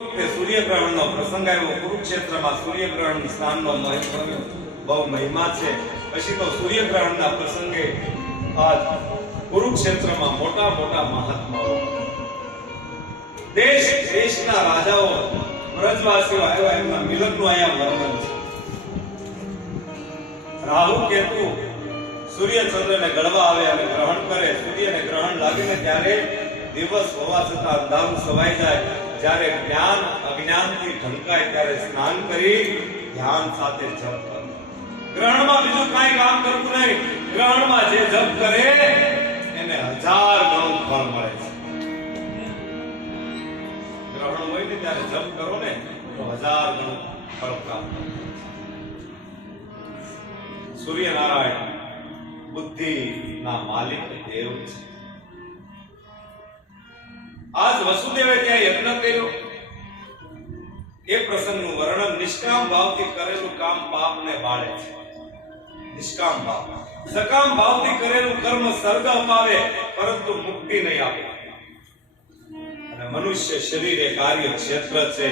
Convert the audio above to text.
સૂર્યગ્રહણનો પ્રસંગ આવ્યો કુરુક્ષેત્રમાં સૂર્યગ્રહણ સ્નાનનો બહુ મહિમા છે. પછી તો સૂર્યગ્રહણના પ્રસંગે આજ કુરુક્ષેત્રમાં મોટા મોટા મહાત્માઓ દેશ દેશના રાજાઓ વ્રજવાસીઓ આવ્યા, એમના મિલનનું અહીંયા વર્ણન છે. રાહુ કેતુ સૂર્ય ચંદ્રને ગળવા આવે અને ગ્રહણ કરે. સૂર્યને ગ્રહણ લાગે ને ત્યારે દિવસ હોવા છતાં અંધારું છવાઈ જાય. જ્યારે જ્ઞાન અજ્ઞાનથી ઢંકાય ત્યારે સ્નાન કરી ધ્યાન સાથે જપ કરો. ગ્રહણમાં બીજું કાંઈ કામ કરવું નહીં. ગ્રહણમાં જે જપ કરે એને 1000 ગણું ફળ મળે છે. ગ્રહણ હોય ને ત્યારે જપ કરો ને તો 1000 ગણું ફળ પ્રાપ્ત થાય. સૂર્યનારાયણ બુદ્ધિના માલિક દેવ છે. આજ વસુદેવે ત્યાં યજ્ઞ કર્યો. એ પ્રસંગનું વર્ણન નિષ્કામ ભાવથી કરેલું કામ પાપને બાળે છે. નિષ્કામ ભાવ. સકામ ભાવથી કરેલું કર્મ સ્વર્ગ અપાવે પરંતુ મુક્તિ નહીં આપે. અને મનુષ્ય શરીર એ કાર્ય ક્ષેત્ર છે.